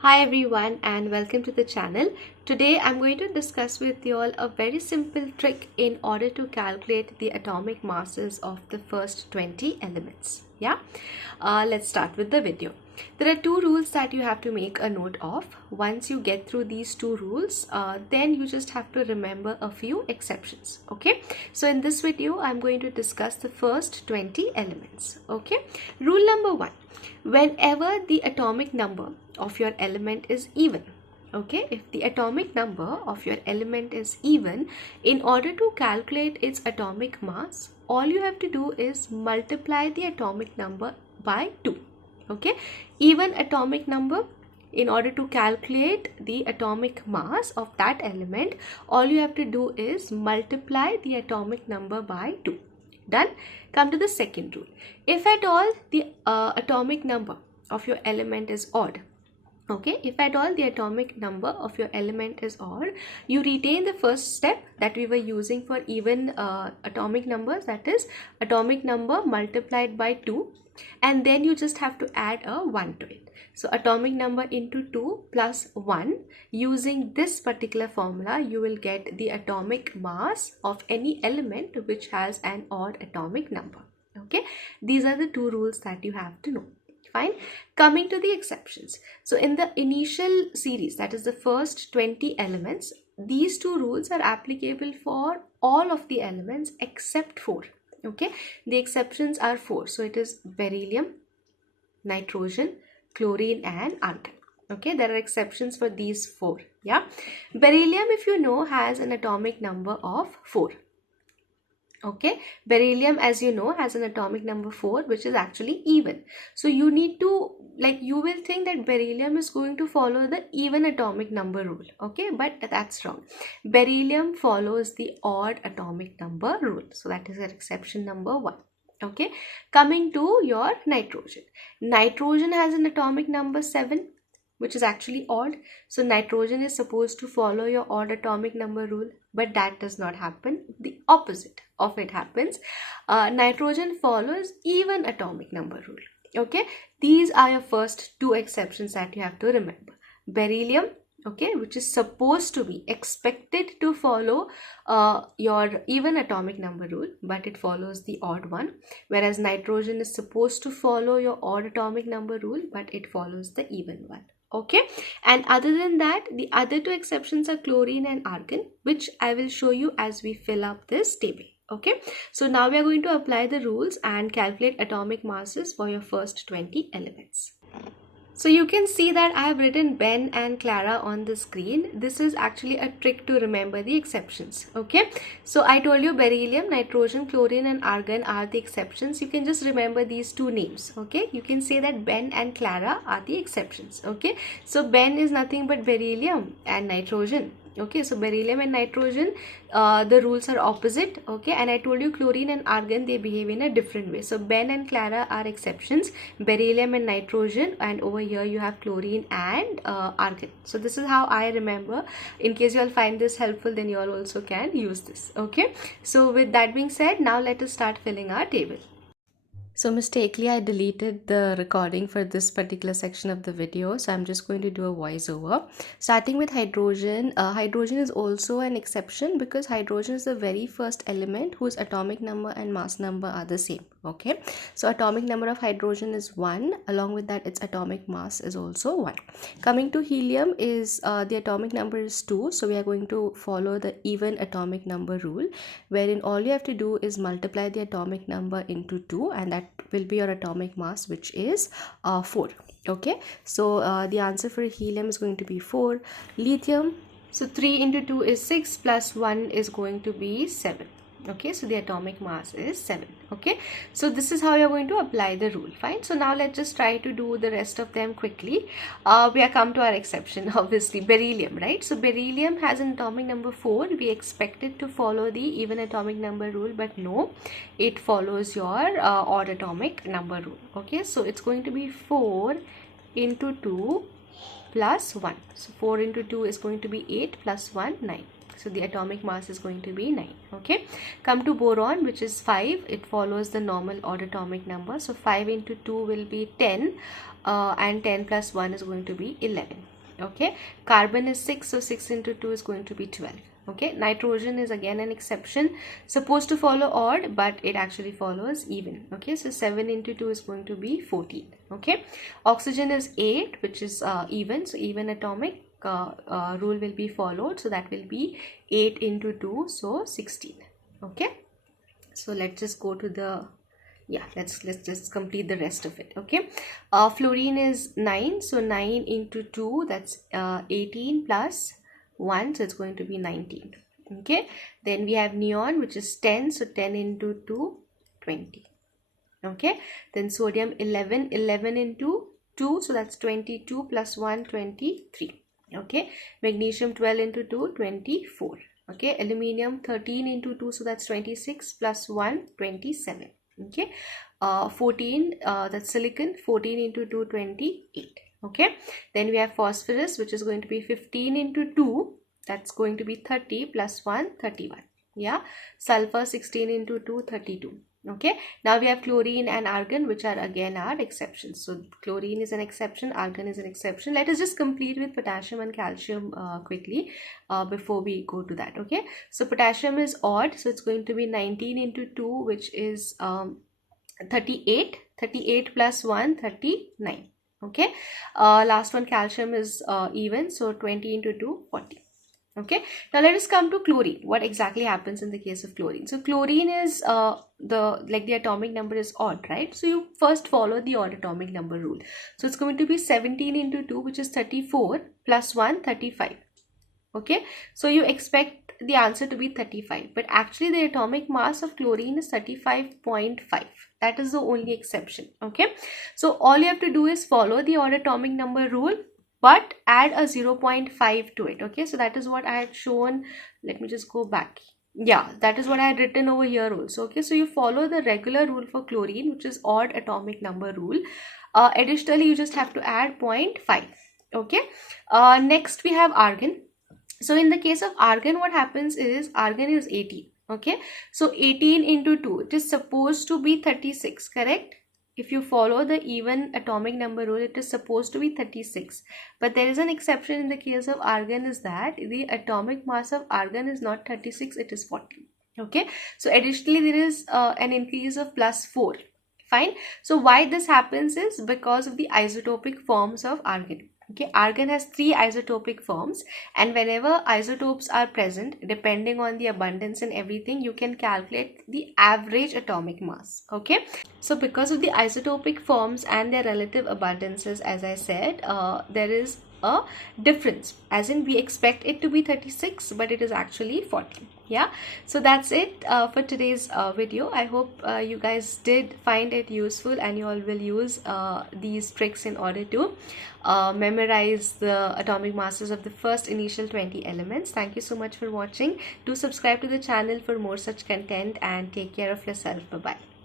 Hi everyone and welcome to the channel. Today I'm going to discuss with you all a very simple trick in order to calculate the atomic masses of the first 20 elements. Let's start with the video. There are two rules that you have to make a note of. Once you get through these two rules, then you just have to remember a few exceptions. Okay, so in this video I'm going to discuss the first 20 elements. Okay, rule number one: whenever the atomic number of your element is even. Okay, if the atomic number of your element is even, in order to calculate its atomic mass, all you have to do is multiply the atomic number by 2. Okay, even atomic number, in order to calculate the atomic mass of that element, all you have to do is multiply the atomic number by 2. Done. Come to the second rule. If at all the atomic number of your element is odd, okay, if at all the atomic number of your element is odd, you retain the first step that we were using for even atomic numbers, that is atomic number multiplied by 2, and then you just have to add a 1 to it. So atomic number into 2 plus 1, using this particular formula you will get the atomic mass of any element which has an odd atomic number. Okay, these are the two rules that you have to know. Fine. Coming to the exceptions. So in the initial series, that is the first 20 elements, these two rules are applicable for all of the elements except 4. Okay, the exceptions are 4. So it is beryllium, nitrogen, chlorine and argon. Okay, there are exceptions for these 4. Yeah, beryllium, if you know, has an atomic number of 4. Okay, beryllium, as you know, has an atomic number 4, which is actually even. So you need to, you will think that beryllium is going to follow the even atomic number rule. Okay, but that's wrong. Beryllium follows the odd atomic number rule. So that is our exception number 1. Okay, coming to your nitrogen. Nitrogen has an atomic number 7, which is actually odd. So nitrogen is supposed to follow your odd atomic number rule, but that does not happen. The opposite of it happens. Nitrogen follows even atomic number rule. Okay, these are your first two exceptions that you have to remember. Beryllium, okay, which is supposed to be expected to follow your even atomic number rule, but it follows the odd one, whereas nitrogen is supposed to follow your odd atomic number rule, but it follows the even one. Okay, and other than that, the other two exceptions are chlorine and argon, which I will show you as we fill up this table. Okay, so now we are going to apply the rules and calculate atomic masses for your first 20 elements. So you can see that I have written Ben and Clara on the screen. This is actually a trick to remember the exceptions. Okay, so I told you beryllium, nitrogen, chlorine and argon are the exceptions. You can just remember these two names. Okay, you can say that Ben and Clara are the exceptions. Okay, so Ben is nothing but beryllium and nitrogen. Okay, so beryllium and nitrogen, the rules are opposite. Okay, and I told you chlorine and argon, they behave in a different way. So Ben and Clara are exceptions, beryllium and nitrogen, and over here you have chlorine and argon. So this is how I remember. In case you all find this helpful, then you all also can use this. Okay, so with that being said, now let us start filling our table. So mistakenly I deleted the recording for this particular section of the video, so I'm just going to do a voiceover. Starting with hydrogen. Hydrogen is also an exception because hydrogen is the very first element whose atomic number and mass number are the same. Okay, so atomic number of hydrogen is 1, along with that its atomic mass is also 1. Coming to helium, is the atomic number is 2, so we are going to follow the even atomic number rule, wherein all you have to do is multiply the atomic number into 2, and that will be your atomic mass, which is 4. Okay, so the answer for helium is going to be 4. Lithium, so 3 into 2 is 6 plus 1 is going to be 7. Okay, so the atomic mass is 7. Okay, so this is how you're going to apply the rule. Fine, so now let's just try to do the rest of them quickly. We are come to our exception, obviously beryllium, right? So beryllium has an atomic number 4. We expect it to follow the even atomic number rule, but no, it follows your odd atomic number rule. Okay, so it's going to be 4 into 2 plus 1. So 4 into 2 is going to be 8 plus 1, 9. So the atomic mass is going to be 9. Okay, come to boron, which is 5. It follows the normal odd atomic number. So 5 into 2 will be 10, and 10 plus 1 is going to be 11. Okay, carbon is 6, so 6 into 2 is going to be 12. Okay, nitrogen is again an exception, supposed to follow odd, but it actually follows even. Okay, so 7 into 2 is going to be 14. Okay, oxygen is 8, which is even, so even atomic rule will be followed, so that will be 8 into 2, so 16. Okay, so let's just go to the, yeah, let's just complete the rest of it. Okay, fluorine is 9, so 9 into 2, that's 18 plus 1, so it's going to be 19. Okay, then we have neon, which is 10, so 10 into 2, 20. Okay, then sodium 11, 11 into 2, so that's 22 plus 1, 23. Okay, magnesium 12 into 2, 24. Okay, aluminium 13 into 2, so that's 26 plus 1, 27. Okay, 14, that's silicon, 14 into 2, 28. Okay, then we have phosphorus, which is going to be 15 into 2, that's going to be 30 plus 1, 31. Yeah, sulfur 16 into 2, 32. Okay, now we have chlorine and argon, which are again our exceptions. So chlorine is an exception, argon is an exception. Let us just complete with potassium and calcium quickly before we go to that. Okay, so potassium is odd, so it's going to be 19 into 2, which is 38. 38 plus 1, 39. Okay, last one, calcium is even, so 20 into 2, 40. Okay, now let us come to chlorine. What exactly happens in the case of chlorine? So chlorine is the atomic number is odd, right? So you first follow the odd atomic number rule. So it's going to be 17 into 2, which is 34, plus 1, 35. Okay, so you expect the answer to be 35, but actually the atomic mass of chlorine is 35.5. That is the only exception. Okay, so all you have to do is follow the odd atomic number rule, but add a 0.5 to it. Okay, so that is what I had shown. Let me just go back. Yeah, that is what I had written over here also. Okay, so you follow the regular rule for chlorine, which is odd atomic number rule. Additionally, you just have to add 0.5. Okay, next we have argon. So in the case of argon, what happens is argon is 18. Okay, so 18 into 2, it is supposed to be 36, correct? If you follow the even atomic number rule, it is supposed to be 36. But there is an exception in the case of argon, is that the atomic mass of argon is not 36, it is 40. Okay, so additionally there is an increase of plus 4. Fine. So why this happens is because of the isotopic forms of argon. Okay, argon has 3 isotopic forms, and whenever isotopes are present, depending on the abundance and everything, you can calculate the average atomic mass. Okay, so because of the isotopic forms and their relative abundances, as I said, there is a difference, as in we expect it to be 36, but it is actually 40. Yeah, so that's it for today's video. I hope you guys did find it useful, and you all will use these tricks in order to memorize the atomic masses of the first initial 20 elements. Thank you so much for watching. Do subscribe to the channel for more such content, and take care of yourself. Bye bye.